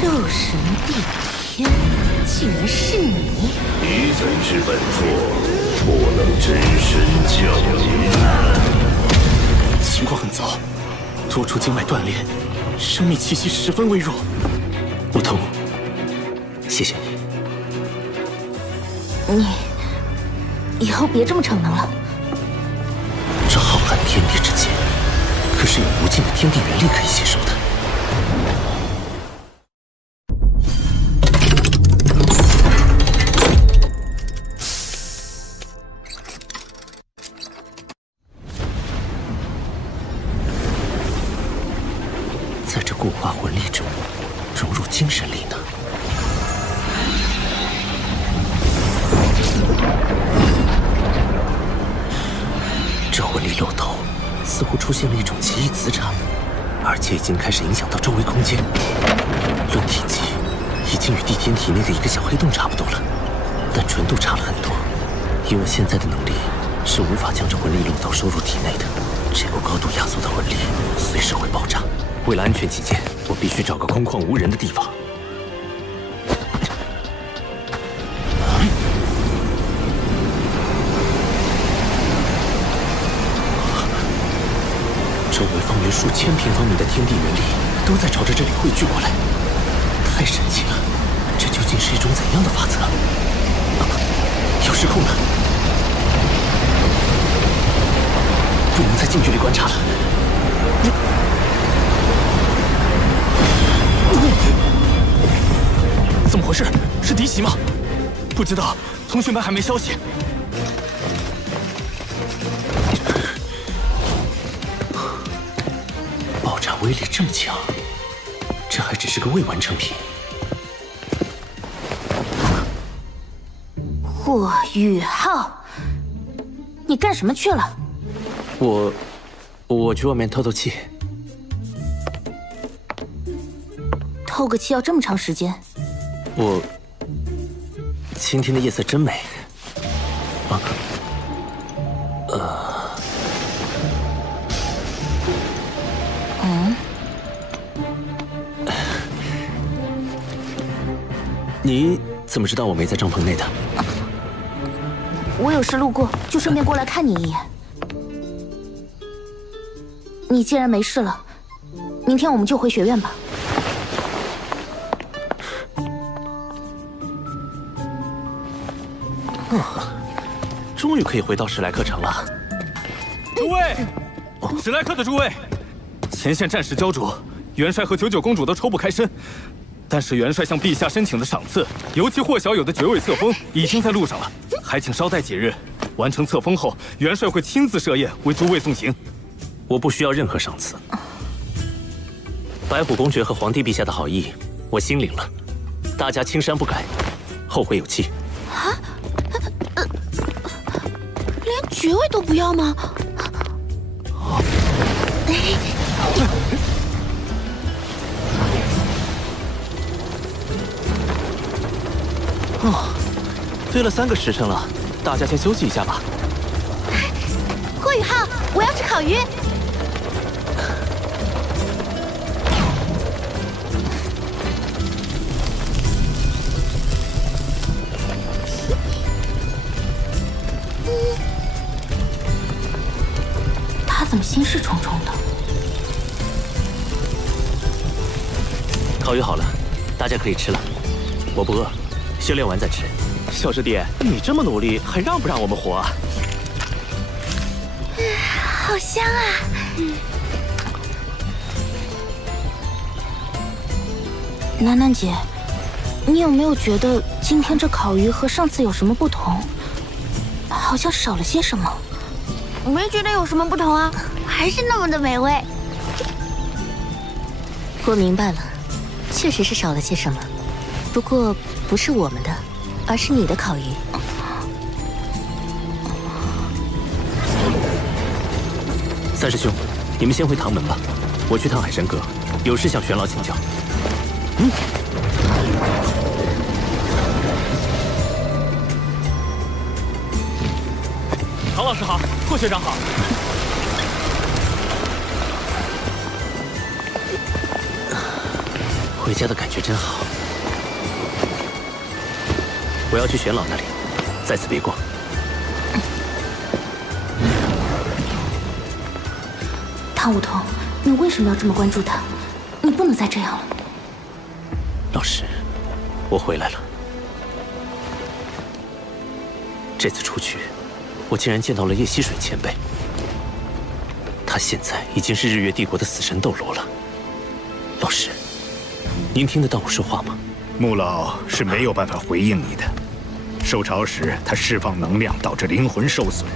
兽神帝天，竟然是你！你怎知本座不能真身降临？情况很糟，多处经脉断裂，生命气息十分微弱。不痛，谢谢你。你以后别这么逞能了。这浩瀚天地之间，可是有无尽的天地元力可以吸收的。在这固化魂力中融入精神力呢？这魂力漏斗似乎出现了一种奇异磁场，而且已经开始影响到周围空间。论体积，已经与地天体内的一个小黑洞差不多了，但纯度差了很多。以我现在的能力，是无法将这魂力漏斗收入体内的。这股高度压缩的魂力随时会爆炸。为了安全起见，我必须找个空旷无人的地方。周围方圆数千平方米的天地元力都在朝着这里汇聚过来，太神奇了！这究竟是一种怎样的法则？要失控了！不能再近距离观察了。怎么回事？是敌袭吗？不知道，通讯班还没消息。爆炸威力这么强，这还只是个未完成品。霍雨浩，你干什么去了？我去外面透透气。透个气要这么长时间？今天的夜色真美。你怎么知道我没在帐篷内的？我有事路过，就顺便过来看你一眼。你既然没事了，明天我们就回学院吧。终于可以回到史莱克城了。诸位，史莱克的诸位，前线战事焦灼，元帅和99公主都抽不开身。但是元帅向陛下申请的赏赐，尤其霍小友的绝味册封，已经在路上了，还请稍待几日。完成册封后，元帅会亲自设宴为诸位送行。我不需要任何赏赐。白虎公爵和皇帝陛下的好意，我心领了。大家青山不改，后会有期。啊？连爵位都不要吗？飞了3个时辰了，大家先休息一下吧。霍雨浩，我要吃烤鱼。他怎么心事重重的？烤鱼好了，大家可以吃了。我不饿，修炼完再吃。小师弟，你这么努力，还让不让我们活啊？好香啊！楠楠姐，你有没有觉得今天这烤鱼和上次有什么不同？好像少了些什么。没觉得有什么不同啊，还是那么的美味。我明白了，确实是少了些什么，不过不是我们的，而是你的烤鱼。三师兄，你们先回唐门吧，我去趟海神阁，有事向玄老请教。唐老师好，霍学长好。回回家的感觉真好。我要去玄老那里，在此别过。唐舞桐，你为什么要这么关注他？你不能再这样了。老师，我回来了。这次出去，我竟然见到了叶溪水前辈。他现在已经是日月帝国的死神斗罗了。老师，您听得到我说话吗？穆老是没有办法回应你的。受潮时，他释放能量导致灵魂受损，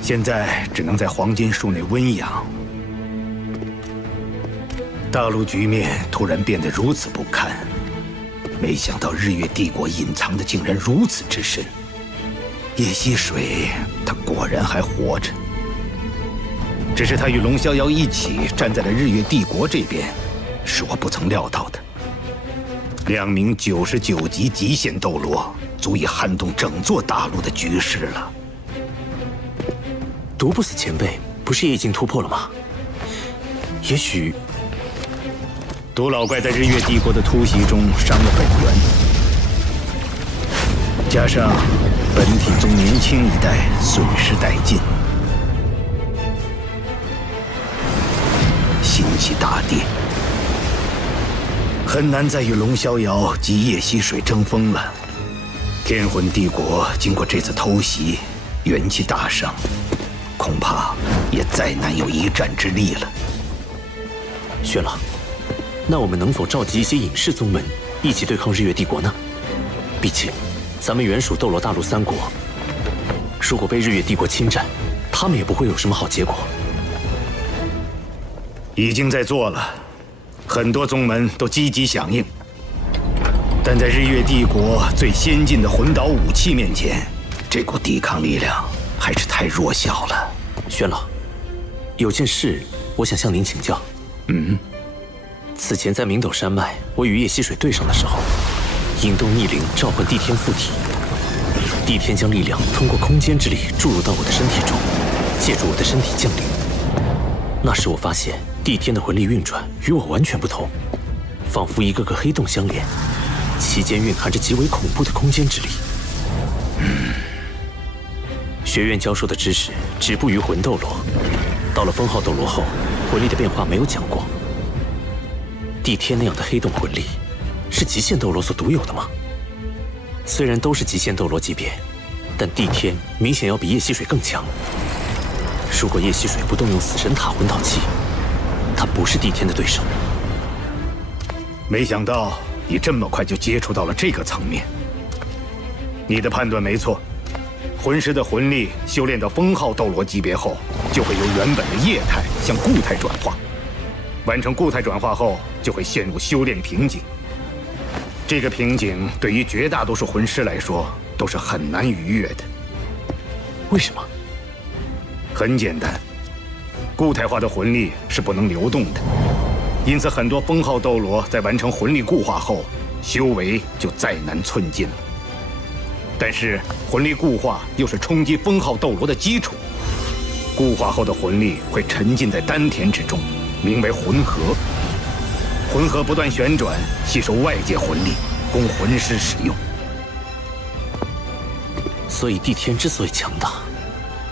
现在只能在黄金树内温养。大陆局面突然变得如此不堪，没想到日月帝国隐藏的竟然如此之深。叶溪水，他果然还活着，只是他与龙逍遥一起站在了日月帝国这边，是我不曾料到的。2名99级极限斗罗，足以撼动整座大陆的局势了。毒不死前辈不是也已经突破了吗？也许毒老怪在日月帝国的突袭中伤了本源，加上本体宗年轻一代损失殆尽，心气大跌，很难再与龙逍遥及叶溪水争锋了。天魂帝国经过这次偷袭，元气大伤，恐怕也再难有一战之力了。玄老，那我们能否召集一些隐士宗门一起对抗日月帝国呢？毕竟咱们原属斗罗大陆3国，如果被日月帝国侵占，他们也不会有什么好结果。已经在做了，很多宗门都积极响应，但在日月帝国最先进的魂导武器面前，这股抵抗力量还是太弱小了。玄老，有件事我想向您请教。此前在明斗山脉，我与叶溪水对上的时候，引动逆灵召唤帝天附体，帝天将力量通过空间之力注入到我的身体中，借助我的身体降临。那时我发现帝天的魂力运转与我完全不同，仿佛一个个黑洞相连，其间蕴含着极为恐怖的空间之力。学院教授的知识止步于魂斗罗，到了封号斗罗后，魂力的变化没有讲过。帝天那样的黑洞魂力，是极限斗罗所独有的吗？虽然都是极限斗罗级别，但帝天明显要比叶溪水更强。如果叶溪水不动用死神塔魂导器，他不是帝天的对手。没想到你这么快就接触到了这个层面。你的判断没错，魂师的魂力修炼到封号斗罗级别后，就会由原本的液态向固态转化。完成固态转化后，就会陷入修炼瓶颈。这个瓶颈对于绝大多数魂师来说都是很难逾越的。为什么？很简单，固态化的魂力是不能流动的，因此很多封号斗罗在完成魂力固化后，修为就再难寸进了。但是魂力固化又是冲击封号斗罗的基础，固化后的魂力会沉浸在丹田之中，名为魂核。魂核不断旋转，吸收外界魂力，供魂师使用。所以帝天之所以强大，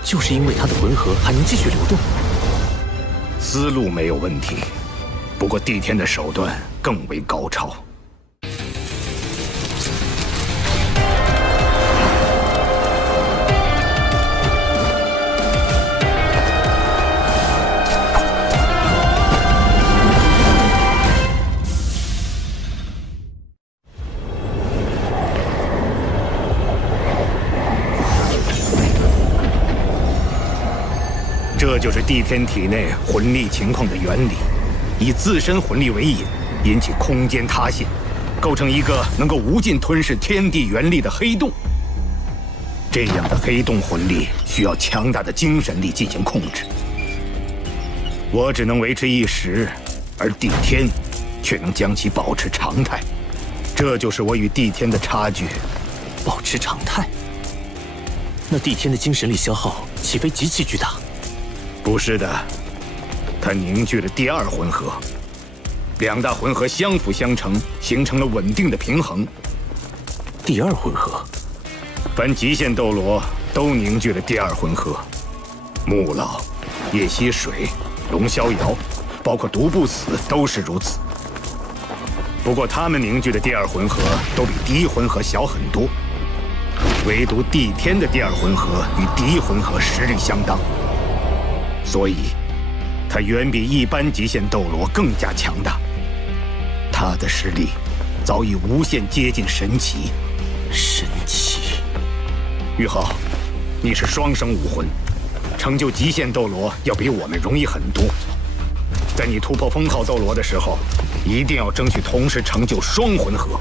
就是因为他的魂核还能继续流动。思路没有问题，不过帝天的手段更为高超。这就是帝天体内魂力情况的原理，以自身魂力为引，引起空间塌陷，构成一个能够无尽吞噬天地元力的黑洞。这样的黑洞魂力需要强大的精神力进行控制，我只能维持一时，而帝天却能将其保持常态。这就是我与帝天的差距。保持常态？那帝天的精神力消耗岂非极其巨大？不是的，他凝聚了第二魂核，两大魂核相辅相成，形成了稳定的平衡。第二魂核，凡极限斗罗都凝聚了第二魂核。穆老、叶溪水、龙逍遥，包括独不死都是如此。不过他们凝聚的第二魂核都比第一魂核小很多，唯独帝天的第二魂核与第一魂核实力相当，所以他远比一般极限斗罗更加强大。他的实力早已无限接近神奇。神奇！玉浩，你是双生武魂，成就极限斗罗要比我们容易很多。在你突破封号斗罗的时候，一定要争取同时成就双魂核。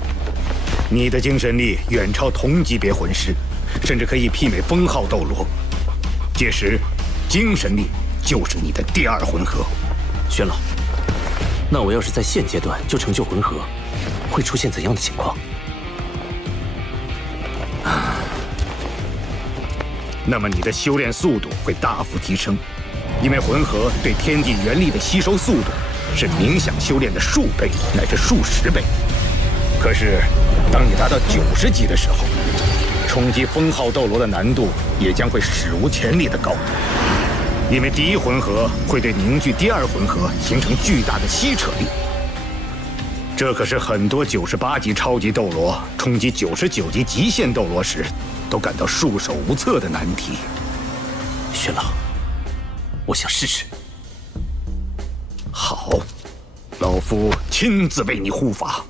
你的精神力远超同级别魂师，甚至可以媲美封号斗罗。届时，精神力就是你的第二魂核。玄老，那我要是在现阶段就成就魂核，会出现怎样的情况？那么你的修炼速度会大幅提升，因为魂核对天地元力的吸收速度是冥想修炼的数倍乃至数十倍。可是，当你达到90级的时候，冲击封号斗罗的难度也将会史无前例的高，因为第一魂核会对凝聚第二魂核形成巨大的吸扯力。这可是很多98级超级斗罗冲击99级极限斗罗时都感到束手无策的难题。玄老，我想试试。好，老夫亲自为你护法。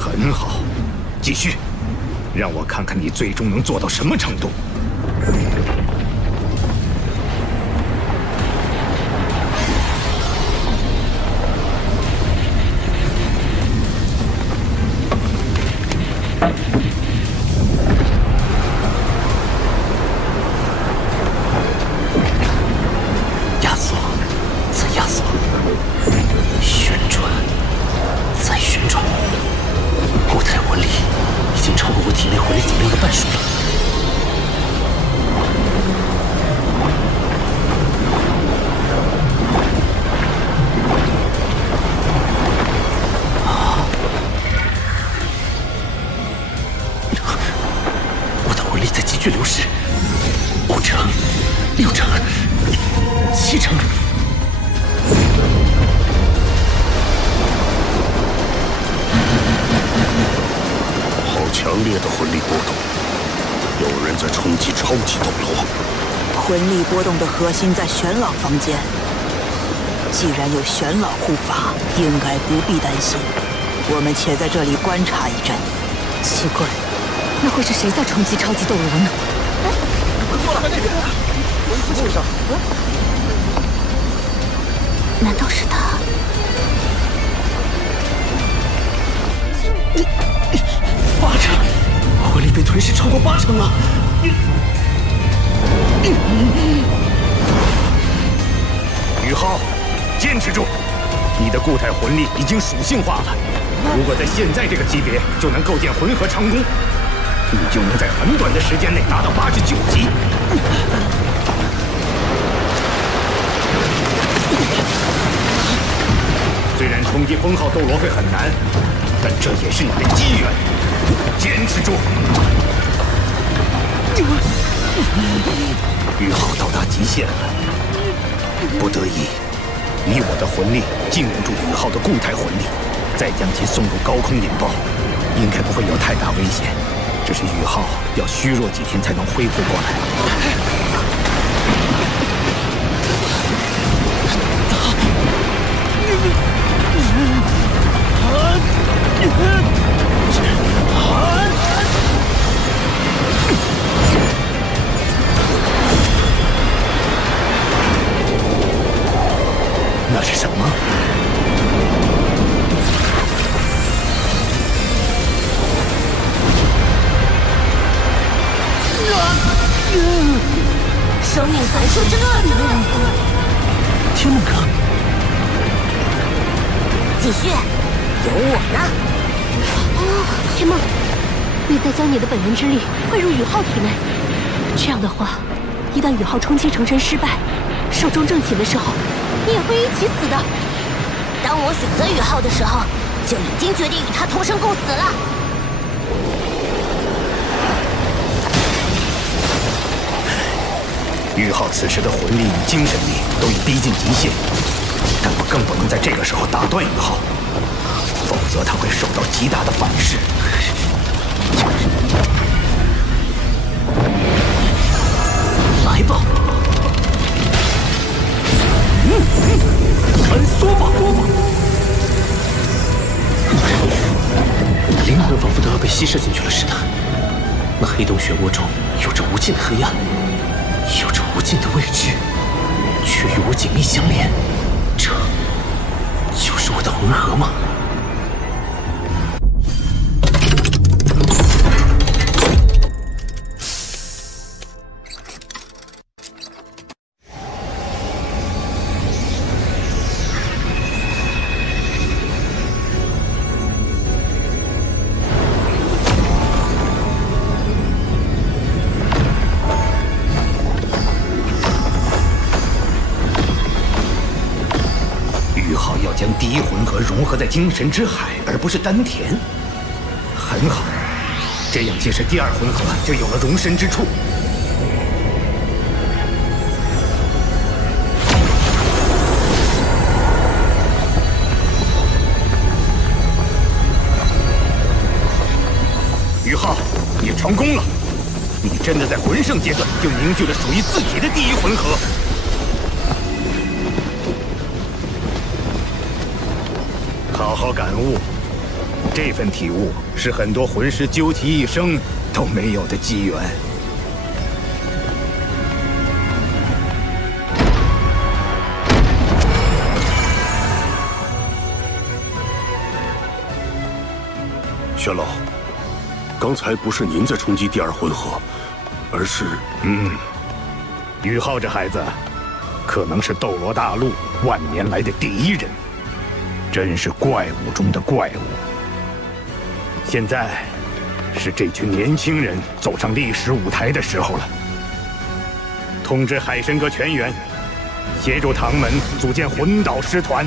很好，继续，让我看看你最终能做到什么程度。压缩，再压缩，旋转，再旋转。固态魂力已经超过我体内魂力总量的半数了。我的魂力在急剧流失，5成、6成、7成。强烈的魂力波动，有人在冲击超级斗罗。魂力波动的核心在玄老房间，既然有玄老护法，应该不必担心。我们且在这里观察一阵。奇怪，那会是谁在冲击超级斗罗呢？快那边！魂术上，难道是他？8成，魂力被吞噬超过8成了。宇浩，坚持住！你的固态魂力已经属性化了，如果在现在这个级别就能构建魂核成功，你就能在很短的时间内达到89级。虽然冲击封号斗罗会很难，但这也是你的机缘，坚持住！宇浩到达极限了，不得已，以我的魂力禁锢住宇浩的固态魂力，再将其送入高空引爆，应该不会有太大危险。只是宇浩要虚弱几天才能恢复过来。那是什么？生命反射之盾！天梦哥，继续，有我呢！天梦，你再将你的本源之力汇入宇浩体内。这样的话，一旦宇浩冲击成真失败，寿终正寝的时候，你也会一起死的。当我选择宇浩的时候，就已经决定与他同生共死了。宇浩此时的魂力与精神力都已逼近极限，但我更不能在这个时候打断宇浩，否则他会受到极大的反噬。来吧，穿梭吧！灵魂仿佛都要被吸摄进去了似的。那黑洞漩涡中有着无尽的黑暗，有着无尽的未知，却与我紧密相连。这就是我的魂核吗？将第一魂核融合在精神之海，而不是丹田。很好，这样即使第二魂核就有了容身之处。宇浩，你成功了！你真的在魂圣阶段就凝聚了属于自己的第一魂核。好好感悟，这份体悟是很多魂师究其一生都没有的机缘。玄老，刚才不是您在冲击第二魂核，而是……宇浩这孩子，可能是斗罗大陆万年来的第一人。真是怪物中的怪物。现在，是这群年轻人走上历史舞台的时候了。通知海神阁全员，协助唐门组建魂导师团。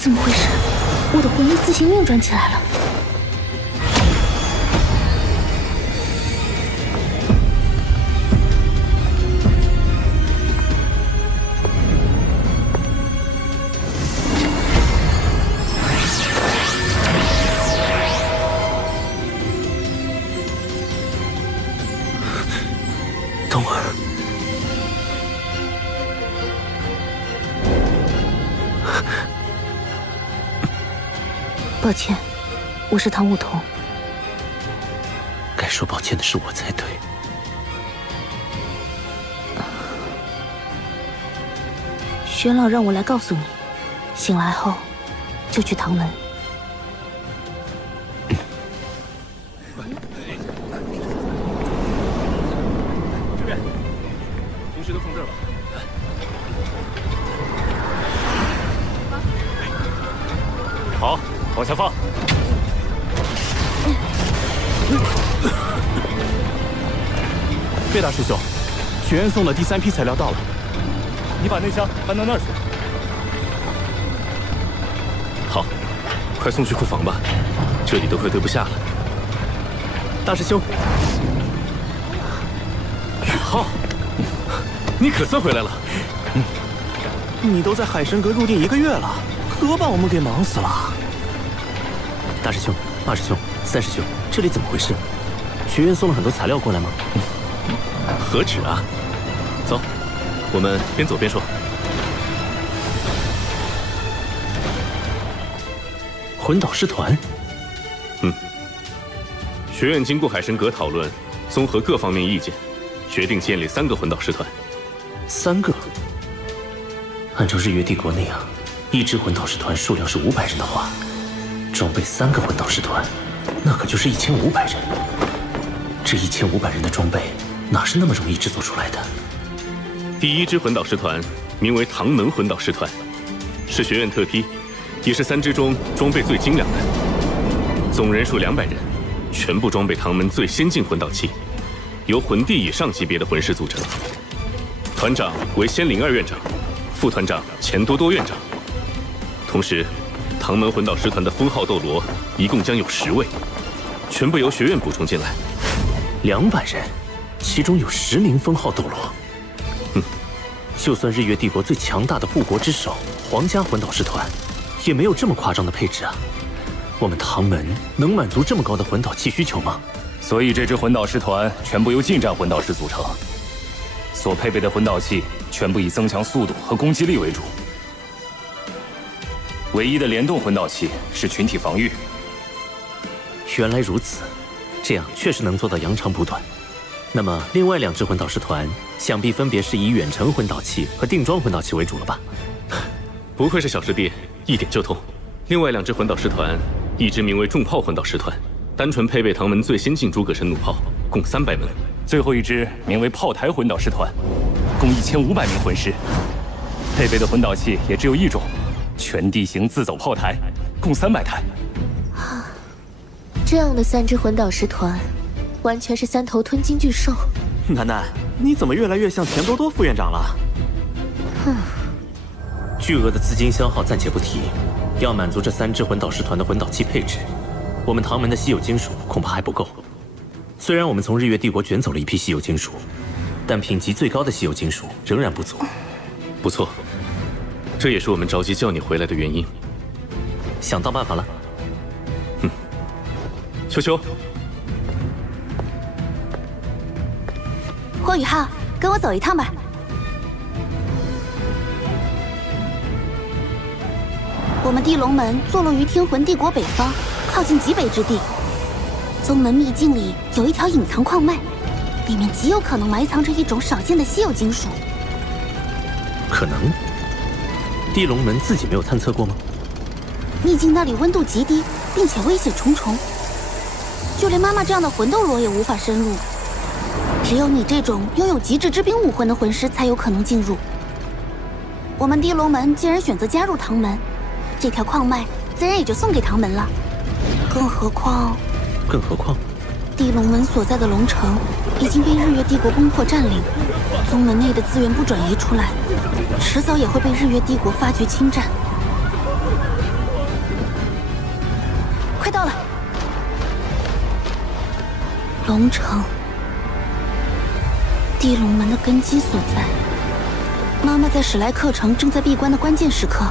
怎么回事？我的魂力自行运转起来了。冬儿。 抱歉，我是唐梧桐。该说抱歉的是我才对。玄老让我来告诉你，醒来后就去唐门。这边，同学都放这儿吧。 好，往下放。贝大师兄，学院送的第3批材料到了，你把那箱搬到那儿去。好，快送去库房吧，这里都快堆不下了。大师兄，宇浩，你可算回来了。你都在海神阁入定1个月了，可把我们给忙死了。大师兄、二师兄、三师兄，这里怎么回事？学院送了很多材料过来吗？何止啊！走，我们边走边说。魂导师团。学院经过海神阁讨论，综合各方面意见，决定建立3个魂导师团。3个？按照日月帝国那样，一支魂导师团数量是500人的话，装备3个魂导师团，那可就是1500人。这1500人的装备，哪是那么容易制作出来的？第1支魂导师团名为唐门魂导师团，是学院特批，也是3支中装备最精良的，总人数200人，全部装备唐门最先进魂导器，由魂帝以上级别的魂师组成。团长为仙灵2院长，副团长钱多多院长。同时，唐门魂导师团的封号斗罗一共将有10位，全部由学院补充进来。200人，其中有10名封号斗罗。就算日月帝国最强大的护国之首皇家魂导师团，也没有这么夸张的配置啊！我们唐门能满足这么高的魂导器需求吗？所以这支魂导师团全部由近战魂导师组成，所配备的魂导器全部以增强速度和攻击力为主。唯一的联动魂导器是群体防御。原来如此，这样确实能做到扬长补短。那么另外2支魂导师团，想必分别是以远程魂导器和定装魂导器为主了吧？不愧是小师弟，一点就通。另外2支魂导师团，一支名为重炮魂导师团，单纯配备唐门最先进诸葛神弩炮，共300门。最后一支名为炮台魂导师团，共1500名魂师，配备的魂导器也只有1种，全地形自走炮台，共300台。这样的3支魂导师团，完全是3头吞金巨兽。楠楠，你怎么越来越像钱多多副院长了？巨额的资金消耗暂且不提，要满足这3支魂导师团的魂导器配置，我们唐门的稀有金属恐怕还不够。虽然我们从日月帝国卷走了一批稀有金属，但品级最高的稀有金属仍然不足。不错，这也是我们着急叫你回来的原因。想到办法了。秋秋，霍雨浩，跟我走一趟吧。我们地龙门坐落于天魂帝国北方，靠近极北之地。宗门秘境里有一条隐藏矿脉，里面极有可能埋藏着一种少见的稀有金属。可能？地龙门自己没有探测过吗？秘境那里温度极低，并且危险重重，就连妈妈这样的魂斗罗也无法深入。只有你这种拥有极致之兵武魂的魂师才有可能进入。我们地龙门既然选择加入唐门，这条矿脉自然也就送给唐门了。更何况，地龙门所在的龙城已经被日月帝国攻破占领，宗门内的资源不转移出来，迟早也会被日月帝国发觉侵占。快到了，龙城，地龙门的根基所在。妈妈在史莱克城正在闭关的关键时刻，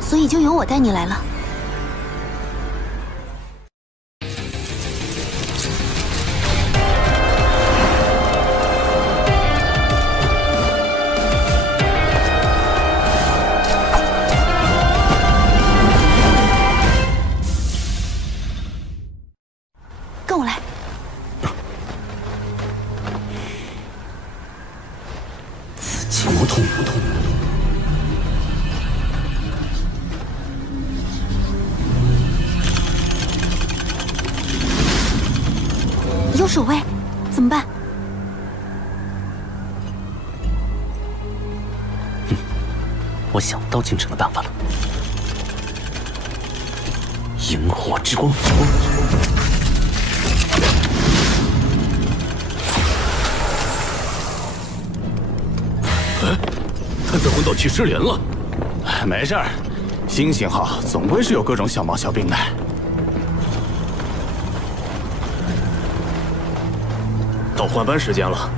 所以就由我带你来了。跟我来。紫极魔通。有守卫，怎么办？我想到进城的办法了。萤火之光。探测魂导器失联了。没事儿，新型号总归是有各种小毛小病的。到换班时间了，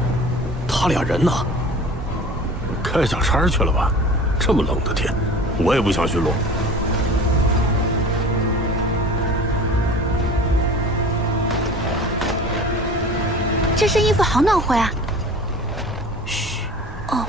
他俩人呢？开小差去了吧？这么冷的天，我也不想巡逻。这身衣服好暖和呀。嘘。哦。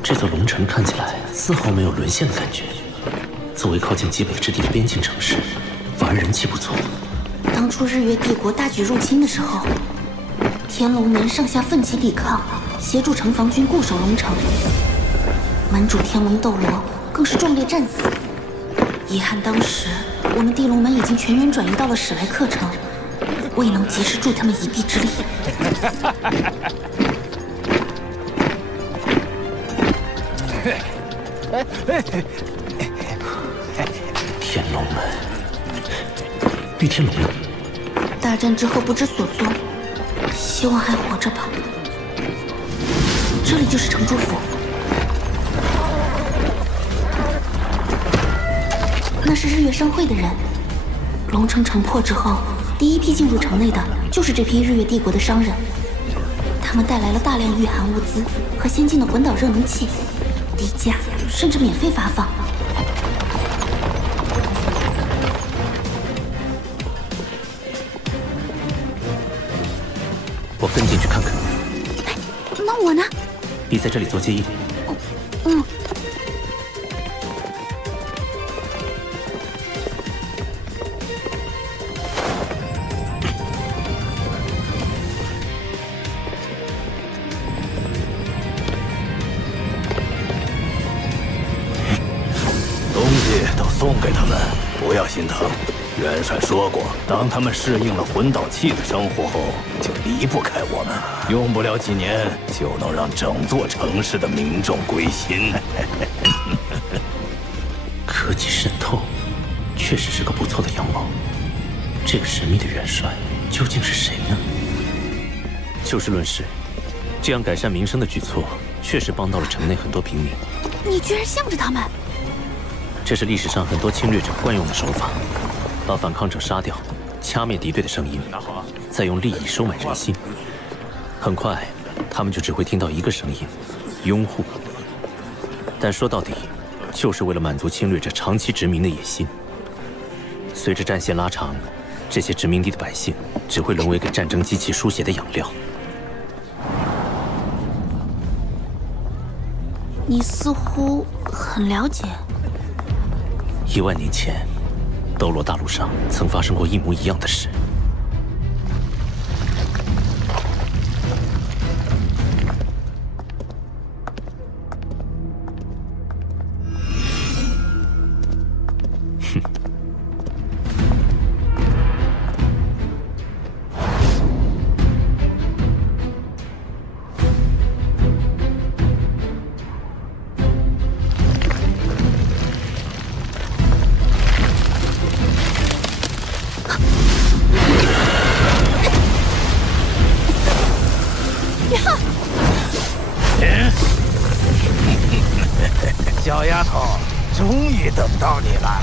这座龙城看起来丝毫没有沦陷的感觉。作为靠近极北之地的边境城市，反而人气不错。当初日月帝国大举入侵的时候，天龙门上下奋起抵抗，协助城防军固守龙城。门主天龙斗罗更是壮烈战死。遗憾当时我们地龙门已经全员转移到了史莱克城，未能及时助他们一臂之力。天龙门，玉天龙呢？大战之后不知所踪，希望还活着吧。这里就是城主府，那是日月商会的人。龙城城破之后，第一批进入城内的就是这批日月帝国的商人，他们带来了大量御寒物资和先进的魂导热能器，低价甚至免费发放。 我跟进去看看。那我呢？你在这里做接应。嗯。东西都送给他们，不要心疼。 元帅说过，当他们适应了魂导器的生活后，就离不开我们。用不了几年，就能让整座城市的民众归心。科技渗透，确实是个不错的阳谋。这个神秘的元帅究竟是谁呢？就事论事，这样改善民生的举措，确实帮到了城内很多平民。你居然向着他们！这是历史上很多侵略者惯用的手法。 把反抗者杀掉，掐灭敌对的声音，再用利益收买人心。很快，他们就只会听到一个声音：拥护。但说到底，就是为了满足侵略者长期殖民的野心。随着战线拉长，这些殖民地的百姓只会沦为给战争机器输血的养料。你似乎很了解。1万年前。 斗罗大陆上曾发生过一模一样的事。哼。小丫头，终于等到你了。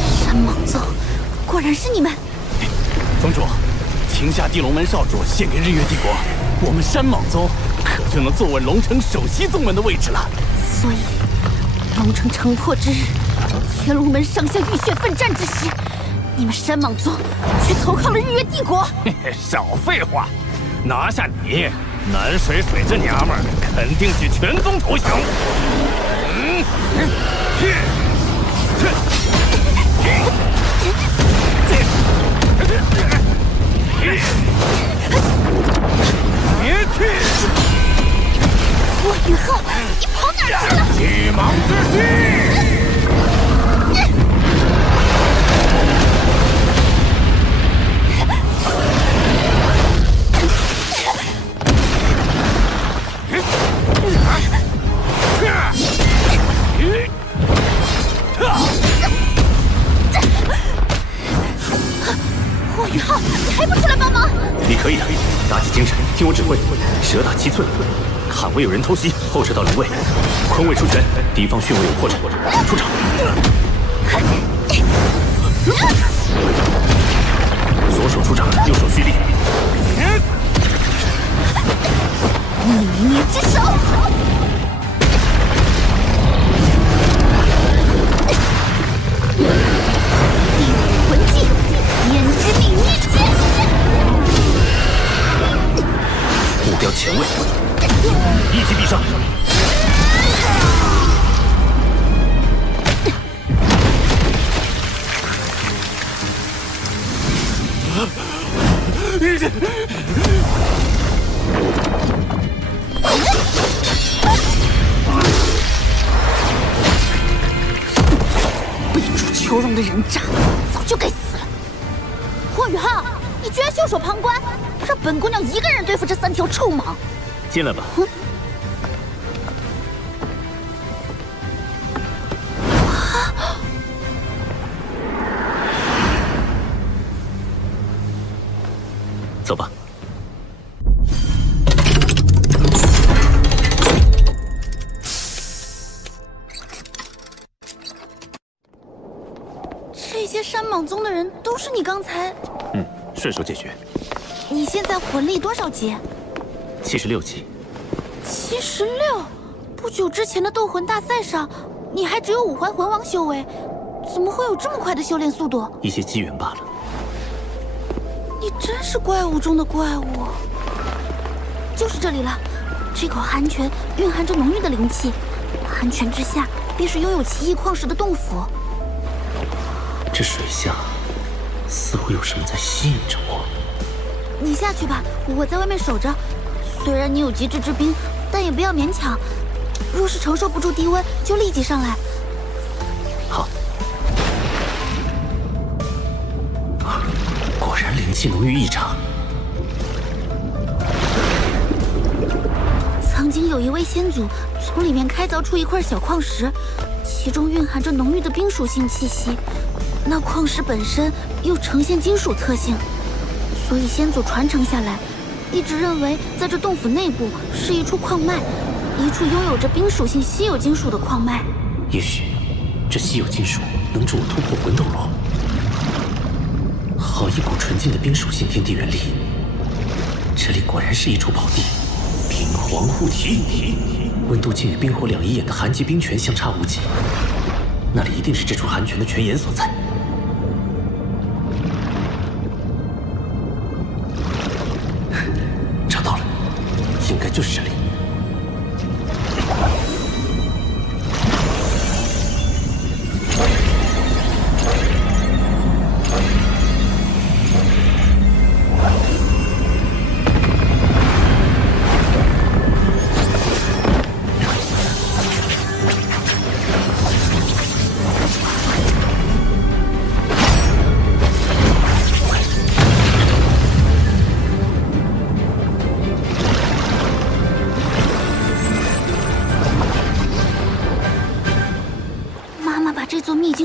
山蟒宗，果然是你们！宗主，请下地龙门少主献给日月帝国，我们山蟒宗可就能坐稳龙城首席宗门的位置了。所以，龙城城破之日，天龙门上下浴血奋战之时，你们山蟒宗却投靠了日月帝国。少废话，拿下你！ 南水水这娘们儿肯定许全宗投降。别去！听我指挥，蛇打七寸，坎位有人偷袭，后撤到灵位，坤位出拳，敌方巽位有破绽，出场。左手出掌，右手蓄力。逆年之手。 魂技，胭脂领域剑，目标前位，一击必杀。背主求荣的人渣，早就该死了。霍雨浩，你居然袖手旁观，让本姑娘一个人对付这3条臭蟒。进来吧。走吧。 这些山蟒宗的人都是你刚才……顺手解决。你现在魂力多少级？76级。76？不久之前的斗魂大赛上，你还只有5环魂王修为，怎么会有这么快的修炼速度？一些机缘罢了。你真是怪物中的怪物。就是这里了，这口寒泉蕴含着浓郁的灵气，寒泉之下便是拥有奇异矿石的洞府。 这水下似乎有什么在吸引着我。你下去吧，我在外面守着。虽然你有极致之冰，但也不要勉强。若是承受不住低温，就立即上来。好。果然灵气浓郁异常。曾经有一位先祖从里面开凿出一块小矿石，其中蕴含着浓郁的冰属性气息。 那矿石本身又呈现金属特性，所以先祖传承下来，一直认为在这洞府内部是一处矿脉，一处拥有着冰属性稀有金属的矿脉。也许这稀有金属能助我突破魂斗罗。好一股纯净的冰属性天地元力，这里果然是一处宝地。冰皇护体，温度竟与冰火两仪眼的寒极冰泉相差无几，那里一定是这处寒泉的泉眼所在。 找到了，应该就是这里。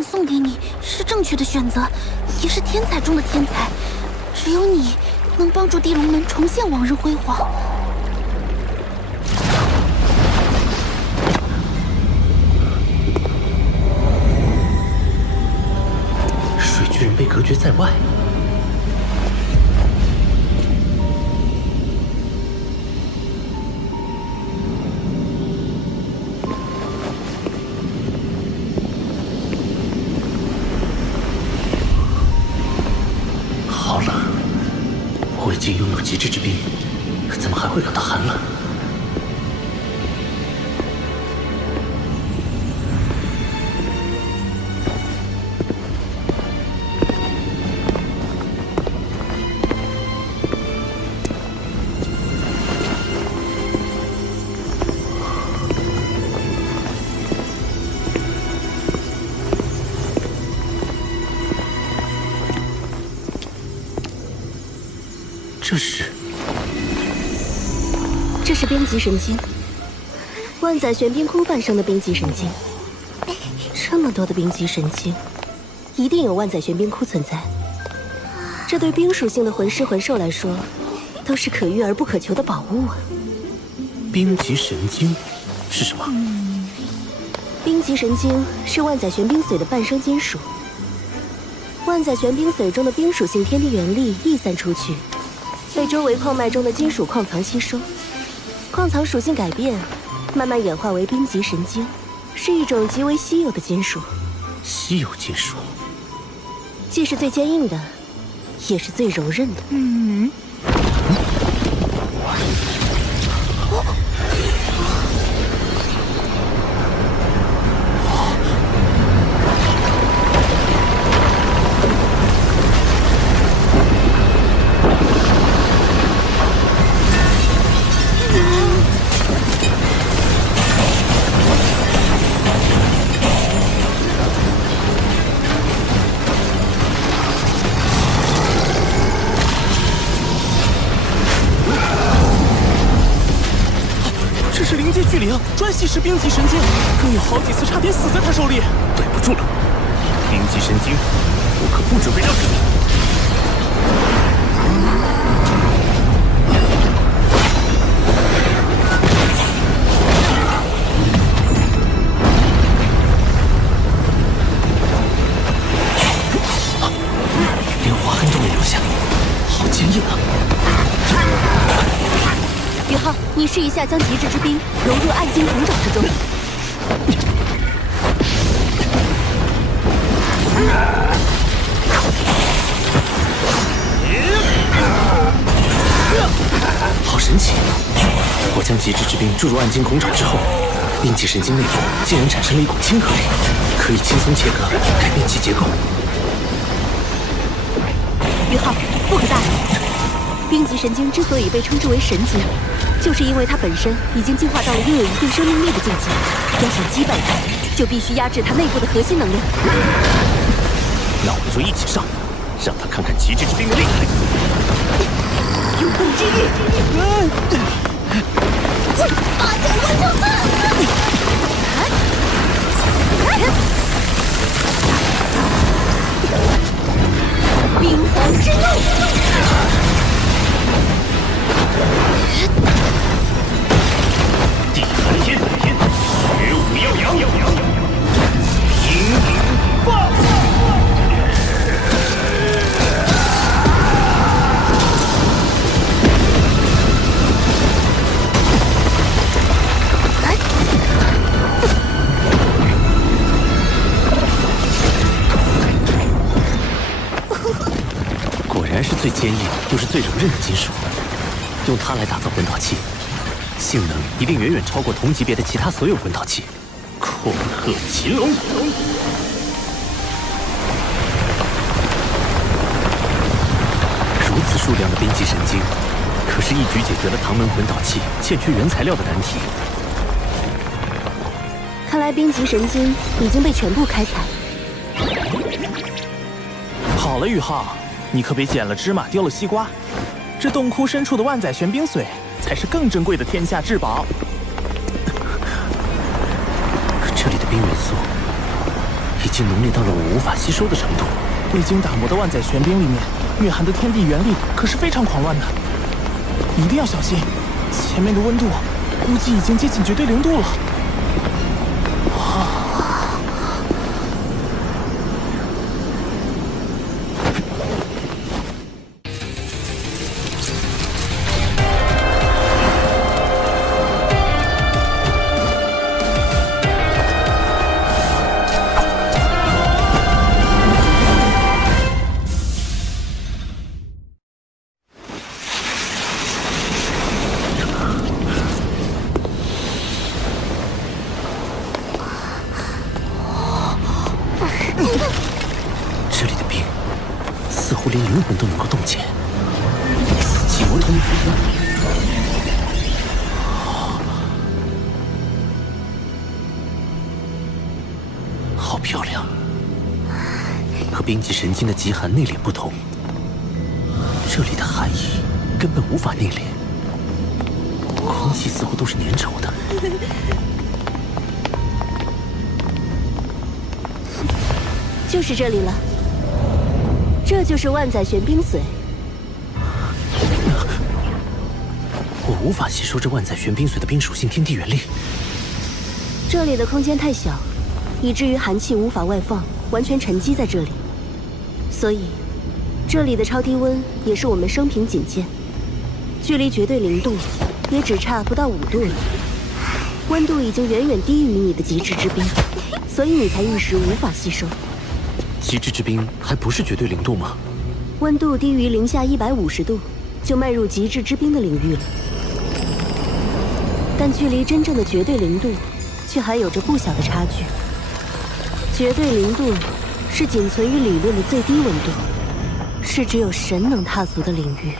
送给你是正确的选择，也是天才中的天才。只有你能帮助地龙门重现往日辉煌。水巨人被隔绝在外。 已经拥有极致之冰，怎么还会感到寒冷？这是冰极神经，万载玄冰窟诞生的冰极神经。这么多的冰极神经，一定有万载玄冰窟存在。这对冰属性的魂师魂兽来说，都是可遇而不可求的宝物啊。冰极神经是什么？冰极神经是万载玄冰髓的半生金属。万载玄冰髓中的冰属性天地元力溢散出去，被周围矿脉中的金属矿藏吸收，矿藏属性改变，慢慢演化为冰极神经，是一种极为稀有的金属。稀有金属，既是最坚硬的，也是最柔韧的。专吸食冰极神经，更有好几次差点死在他手里。对不住了，冰极神经，我可不准备让着你。连划痕都没留下，好坚硬啊！宇浩，你试一下将极致之冰融入暗金铜爪之中。好神奇！我将极致之冰注入暗金孔爪之后，冰极神经内部竟然产生了一股亲和力，可以轻松切割，改变其结构。宇浩，不可大意。冰极神经之所以被称之为神经，就是因为它本身已经进化到了拥有一定生命力的境界。要想击败它，就必须压制它内部的核心能量。那我们就一起上，让他看看极致之冰的厉害。永动之域，八角万寿刺，冰皇之怒。地寒天，雪舞耀阳，平霸。果然是最坚硬又是最柔韧的金属，用它来打造魂导器，性能一定远远超过同级别的其他所有魂导器。恐吓秦龙，如此数量的冰极神经，可是一举解决了唐门魂导器欠缺原材料的难题。看来冰极神经已经被全部开采。好了，宇浩，你可别捡了芝麻丢了西瓜。这洞窟深处的万载玄冰髓才是更珍贵的天下至宝。这里的冰元素已经浓烈到了我无法吸收的程度。未经打磨的万载玄冰里面蕴含的天地元力可是非常狂乱的，一定要小心。前面的温度估计已经接近绝对0度了。这里的冰似乎连灵魂都能够冻结，死寂魔通。好漂亮，和冰极神经的极寒内敛不同，这里的寒意根本无法内敛，空气似乎都是粘稠的。就是这里了，这就是万载玄冰髓。我无法吸收这万载玄冰髓的冰属性天地元力。这里的空间太小，以至于寒气无法外放，完全沉积在这里。所以，这里的超低温也是我们生平仅见，距离绝对0度也只差不到5度了。温度已经远远低于你的极致之冰，所以你才一时无法吸收。极致之冰还不是绝对0度吗？温度低于零下150度，就迈入极致之冰的领域了。但距离真正的绝对0度，却还有着不小的差距。绝对0度是仅存于理论的最低温度，是只有神能踏足的领域。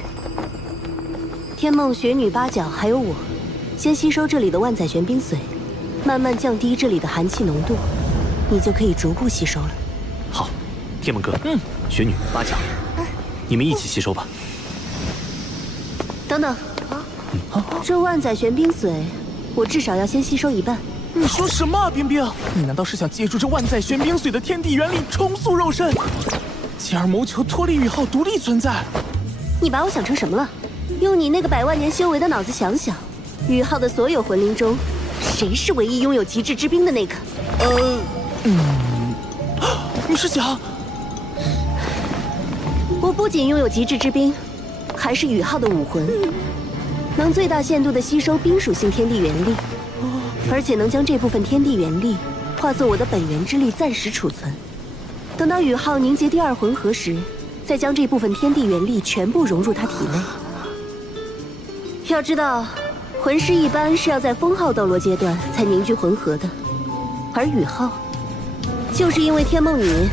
天梦、雪女、八角还有我，先吸收这里的万载玄冰髓，慢慢降低这里的寒气浓度，你就可以逐步吸收了。好，天梦哥，雪女、八角，你们一起吸收吧。等等，这万载玄冰髓，我至少要先吸收一半。你说什么啊，冰冰？你难道是想借助这万载玄冰髓的天地元力重塑肉身，进而谋求脱离宇浩独立存在？你把我想成什么了？用你那个100万年修为的脑子想想，宇浩的所有魂灵中，谁是唯一拥有极致之冰的那个？你是想……我不仅拥有极致之冰，还是宇浩的武魂，能最大限度地吸收冰属性天地元力，而且能将这部分天地元力化作我的本源之力暂时储存。等到宇浩凝结第2魂核时，再将这部分天地元力全部融入他体内。要知道，魂师一般是要在封号斗罗阶段才凝聚魂核的，而宇浩就是因为天梦女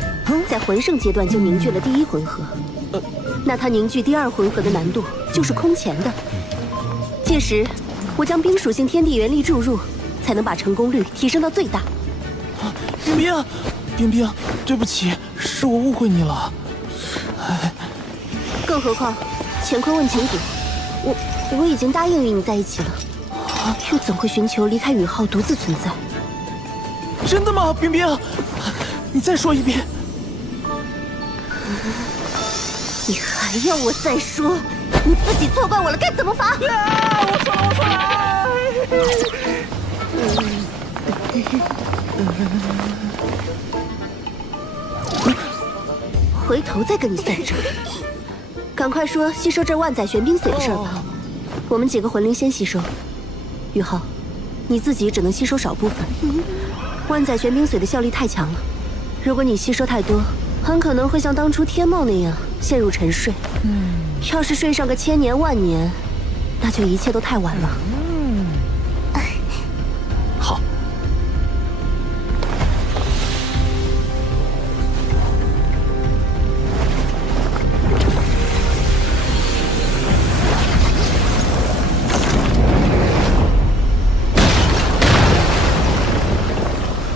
在魂圣阶段就凝聚了第1魂核，那他凝聚第2魂核的难度就是空前的。届时，我将冰属性天地元力注入，才能把成功率提升到最大。冰冰，冰冰，对不起，是我误会你了。更何况，乾坤问情谷，我已经答应与你在一起了，又怎会寻求离开宇浩独自存在？真的吗，冰冰？你再说一遍。你还要我再说？你自己错怪我了，该怎么罚？我错了。回头再跟你算账。赶快说吸收这万载玄冰髓的事儿吧。我们几个魂灵先吸收。宇浩，你自己只能吸收少部分。万载玄冰髓的效力太强了，如果你吸收太多，很可能会像当初天梦那样陷入沉睡。要是睡上个1000年万年，那就一切都太晚了。好。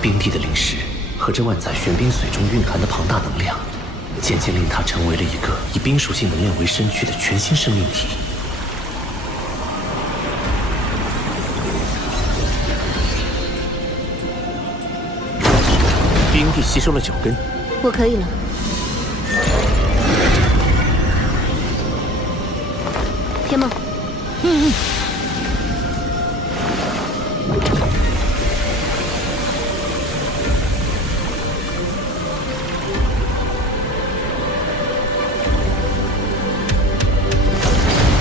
冰帝的灵石和这万载玄冰髓中蕴含的庞大能量，渐渐令它成为了一个以冰属性能量为身躯的全新生命体。冰帝吸收了9根，我可以了。天梦，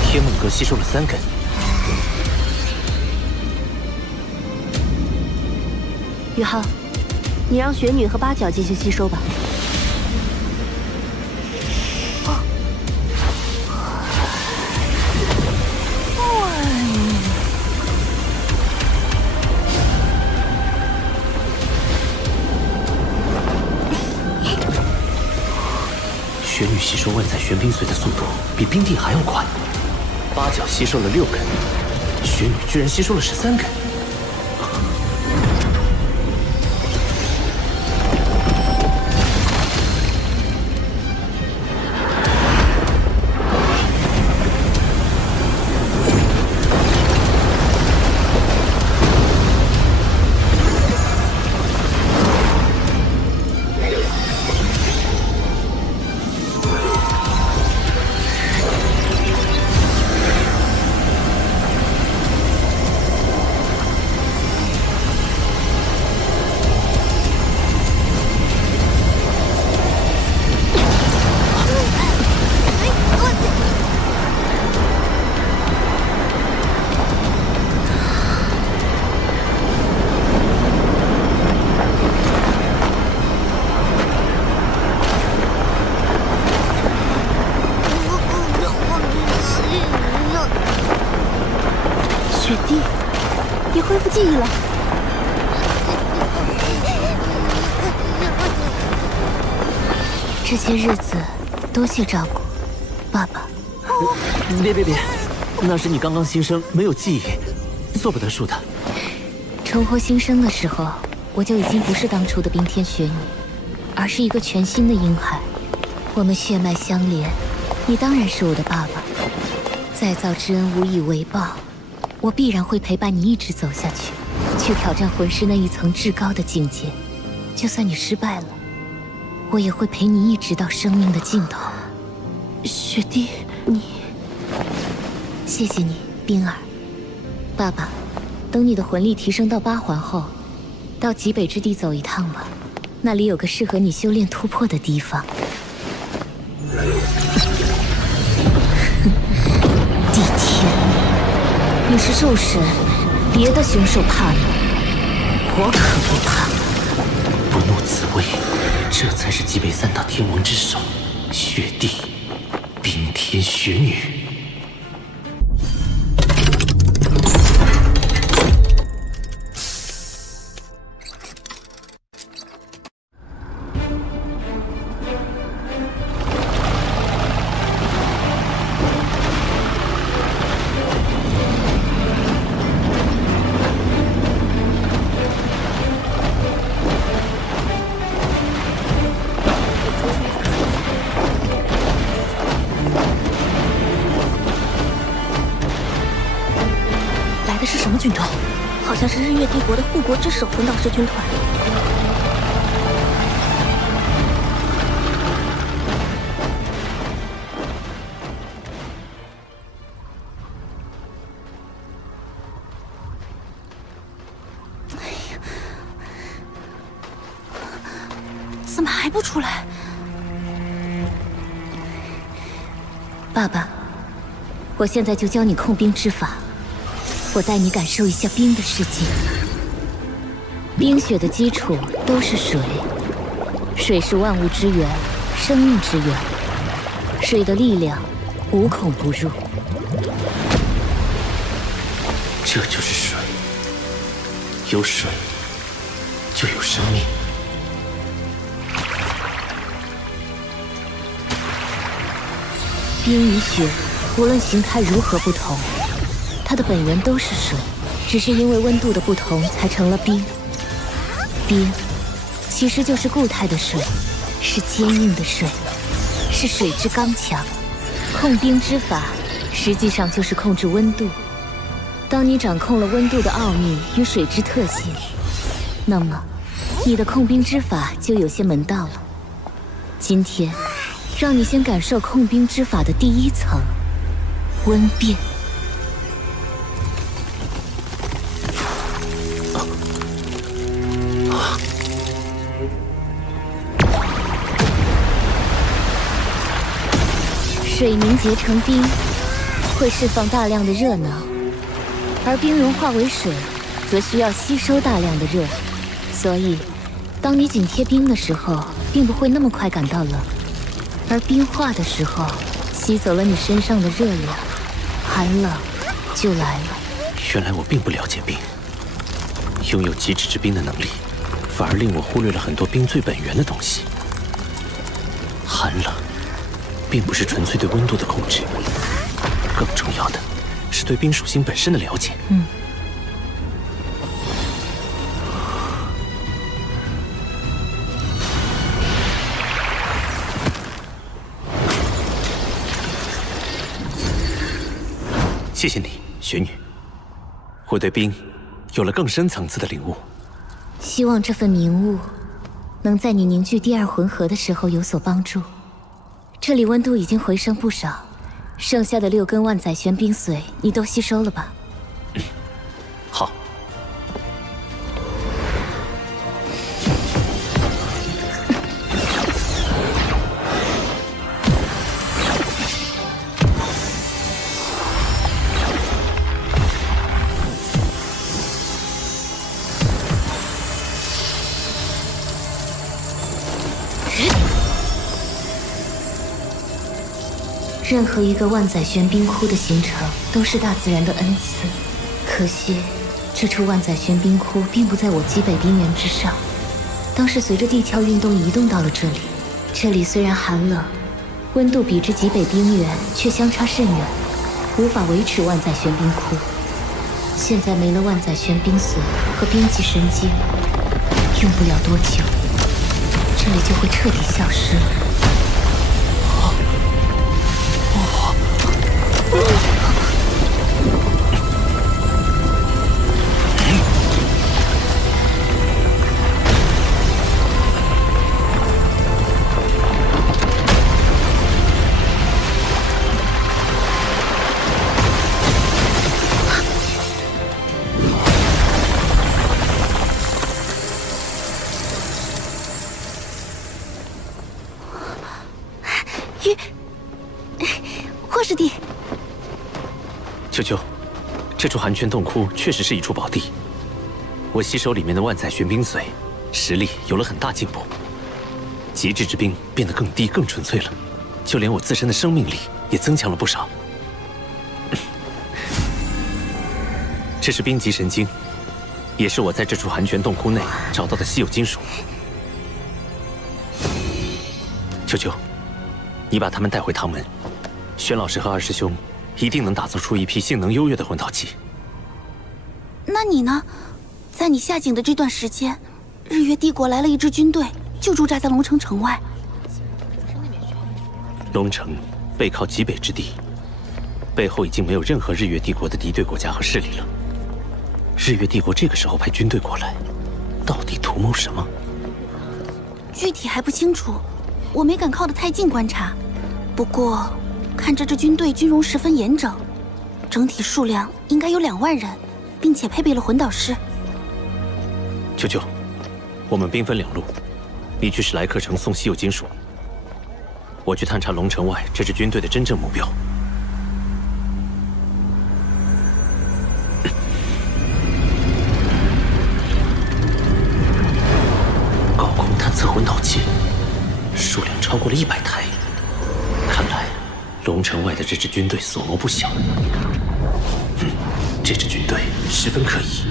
天梦哥吸收了3根，宇浩，你让雪女和八角继续吸收吧。雪女吸收万载玄冰髓的速度比冰帝还要快，八角吸收了6根，雪女居然吸收了13根。你了。这些日子多谢照顾，爸爸。别，那是你刚刚新生，没有记忆，做不得数的。重获新生的时候，我就已经不是当初的冰天雪女，而是一个全新的婴孩。我们血脉相连，你当然是我的爸爸。再造之恩无以为报，我必然会陪伴你一直走下去，去挑战魂师那一层至高的境界。就算你失败了，我也会陪你一直到生命的尽头。雪弟，你……谢谢你，冰儿。爸爸，等你的魂力提升到8环后，到极北之地走一趟吧，那里有个适合你修炼突破的地方。地天，你是兽神，别的凶兽怕你，我可不怕。不怒自威，这才是极北3大天王之首，雪帝，冰天雪女。军团，好像是日月帝国的护国之首魂导师军团。哎呀，怎么还不出来？爸爸，我现在就教你控冰之法。我带你感受一下冰的世界。冰雪的基础都是水，水是万物之源，生命之源。水的力量无孔不入。这就是水，有水就有生命。冰与雪，无论形态如何不同，它的本源都是水，只是因为温度的不同才成了冰。冰其实就是固态的水，是坚硬的水，是水之刚强。控冰之法实际上就是控制温度。当你掌控了温度的奥秘与水之特性，那么你的控冰之法就有些门道了。今天让你先感受控冰之法的第一层——温变。水凝结成冰，会释放大量的热能，而冰融化为水，则需要吸收大量的热。所以，当你紧贴冰的时候，并不会那么快感到冷，而冰化的时候，吸走了你身上的热量，寒冷就来了。原来我并不了解冰，拥有极致之冰的能力，反而令我忽略了很多冰最本源的东西。寒冷并不是纯粹对温度的控制，更重要的是对冰属性本身的了解。谢谢你，雪女，我对冰有了更深层次的领悟。希望这份明悟能在你凝聚第二魂核的时候有所帮助。这里温度已经回升不少，剩下的6根万载玄冰髓你都吸收了吧？好。任何一个万载玄冰窟的形成，都是大自然的恩赐。可惜，这处万载玄冰窟并不在我极北冰原之上，当是随着地壳运动移动到了这里。这里虽然寒冷，温度比之极北冰原却相差甚远，无法维持万载玄冰窟。现在没了万载玄冰髓和冰级神经，用不了多久，这里就会彻底消失了。霍师弟，舅舅，这处寒泉洞窟确实是一处宝地。我吸收里面的万载玄冰髓，实力有了很大进步，极致之冰变得更低、更纯粹了，就连我自身的生命力也增强了不少。这是冰级神经，也是我在这处寒泉洞窟内找到的稀有金属。舅舅，你把他们带回唐门，玄老师和二师兄一定能打造出一批性能优越的魂导器。那你呢？在你下井的这段时间，日月帝国来了一支军队，就驻扎在龙城城外。龙城背靠极北之地，背后已经没有任何日月帝国的敌对国家和势力了。日月帝国这个时候派军队过来，到底图谋什么？具体还不清楚，我没敢靠得太近观察。不过，看着这军队军容十分严整，整体数量应该有2万人，并且配备了魂导师。舅舅，我们兵分2路，你去史莱克城送稀有金属，我去探查龙城外这支军队的真正目标。高空探测魂导器，数量超过了100台，看来龙城外的这支军队所谋不小。这支军队十分可疑。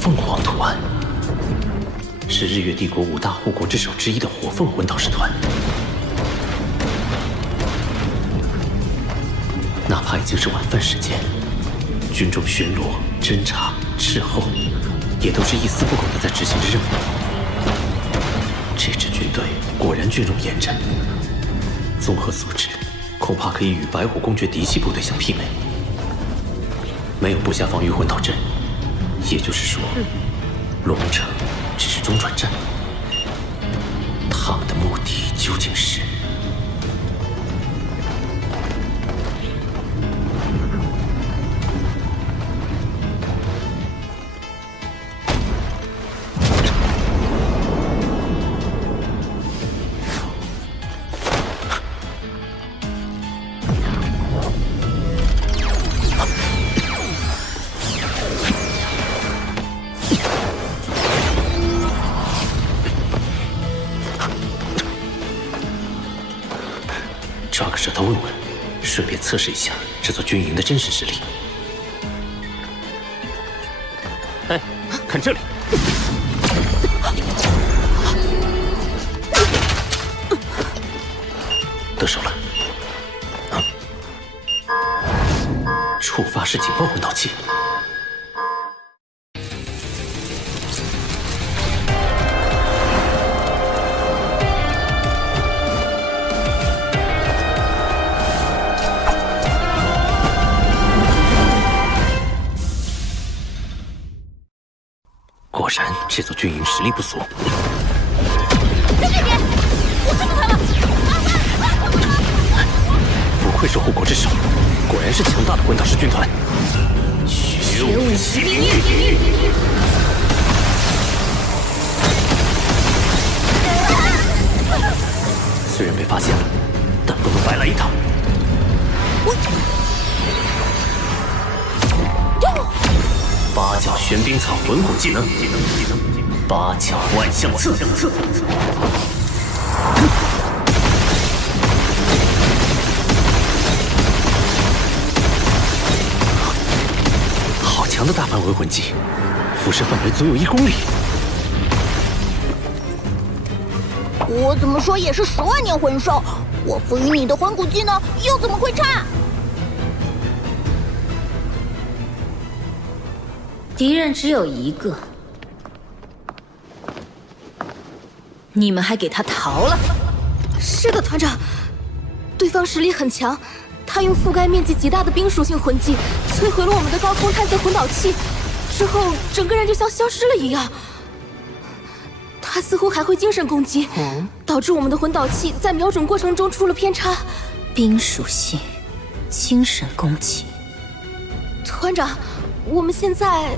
凤凰图案是日月帝国5大护国之首之一的火凤魂导师团，哪怕已经是晚饭时间，军中巡逻、侦察、斥候，也都是一丝不苟地在执行着任务。这支军队果然军容严整，综合素质恐怕可以与白虎公爵嫡系部队相媲美。没有布下防御魂导阵，也就是说，龙城只是中转站。他们的目的究竟是？抓个舌头问问，顺便测试一下这座军营的真实实力。哎，看这里！得手了。触发式警报魂导器。果然，这座军营实力不俗。在这边，我看到他了！不愧是护国之首，果然是强大的魂导师军团。学武实力逆。虽然被发现了，但不能白来一趟。八角玄冰草魂骨技能，八角万象刺。好强的大范围魂技，辐射范围足有1公里。我怎么说也是10万年魂兽，我赋予你的魂骨技能又怎么会差？敌人只有1个，你们还给他逃了？是的，团长，对方实力很强，他用覆盖面积极大的冰属性魂技摧毁了我们的高空探测魂导器，之后整个人就像消失了一样。他似乎还会精神攻击，导致我们的魂导器在瞄准过程中出了偏差。冰属性，精神攻击。团长，我们现在……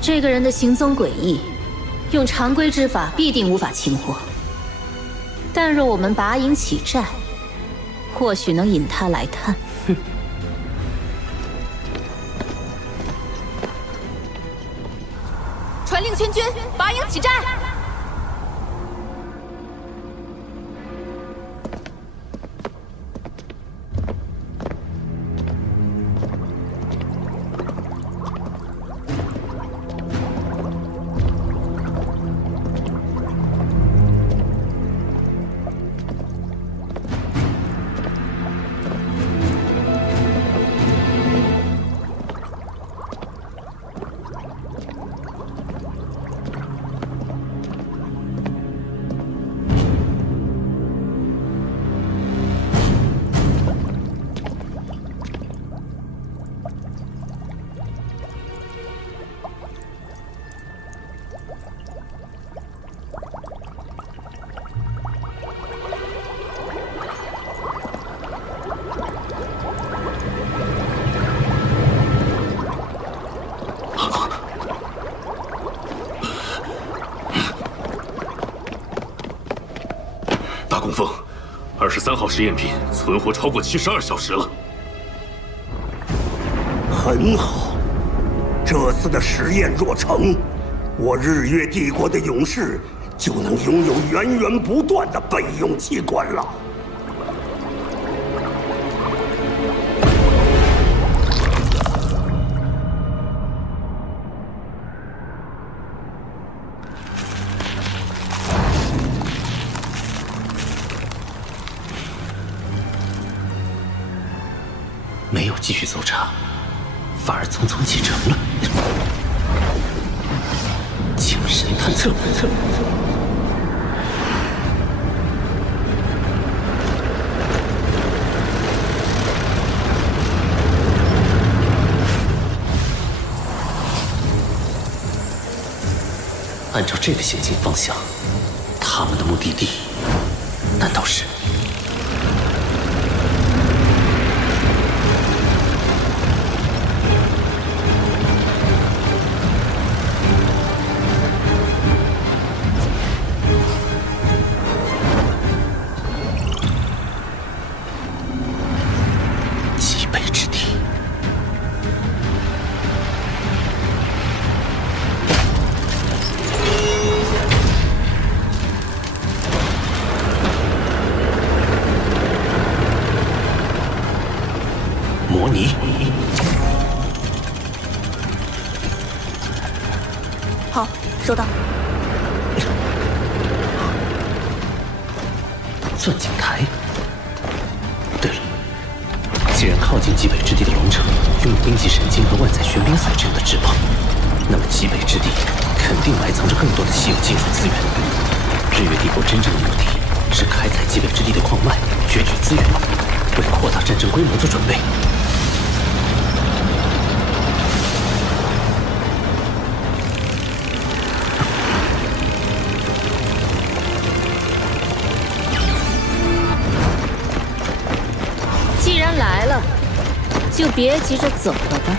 这个人的行踪诡异，用常规之法必定无法擒获。但若我们拔营起寨，或许能引他来探。哼！传令全军，拔营起寨！大供奉，23号实验品存活超过72小时了。很好，这次的实验若成，我日月帝国的勇士就能拥有源源不断的备用器官了。没有继续搜查，反而匆匆启程了。精神探测，按照这个行进方向，他们的目的地难道是？模拟。好，收到。钻井台。对了，既然靠近极北之地的龙城拥有冰级神经和万载玄冰锁这样的翅膀，那么极北之地肯定埋藏着更多的稀有金属资源。日月帝国真正的目的是开采极北之地的矿脉，攫取资源，为扩大战争规模做准备。既然来了，就别急着走了吧。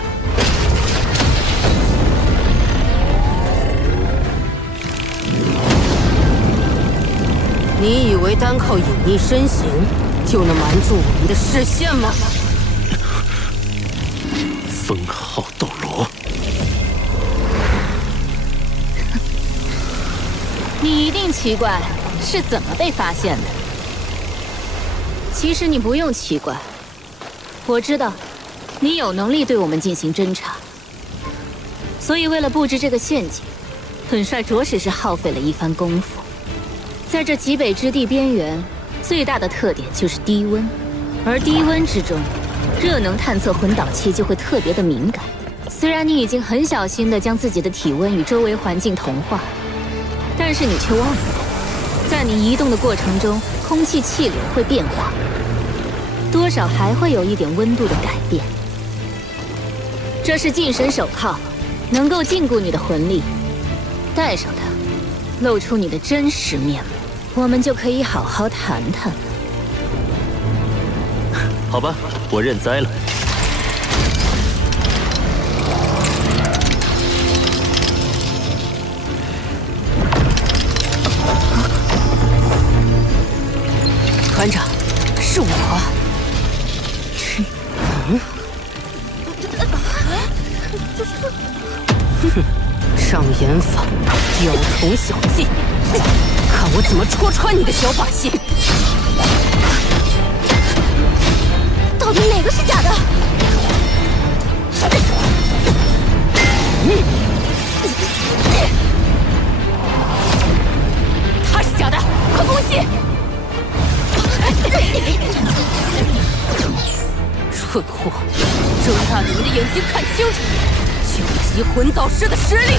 你以为单靠隐匿身形就能瞒住我们的视线吗？封号斗罗。你一定奇怪是怎么被发现的。其实你不用奇怪，我知道你有能力对我们进行侦查。所以为了布置这个陷阱，本帅着实是耗费了一番功夫。在这极北之地边缘，最大的特点就是低温，而低温之中，热能探测魂导器就会特别的敏感。虽然你已经很小心地将自己的体温与周围环境同化，但是你却忘了，在你移动的过程中，空气气流会变化，多少还会有一点温度的改变。这是禁神手铐，能够禁锢你的魂力。戴上它，露出你的真实面目，我们就可以好好谈谈了。好吧，我认栽了。团长，是我。哼，障眼法，雕虫小技，看我怎么戳穿你的小把戏！到底哪个是假的？他是假的，快攻击！蠢货，睁大你们的眼睛看清楚，究极魂导师的实力！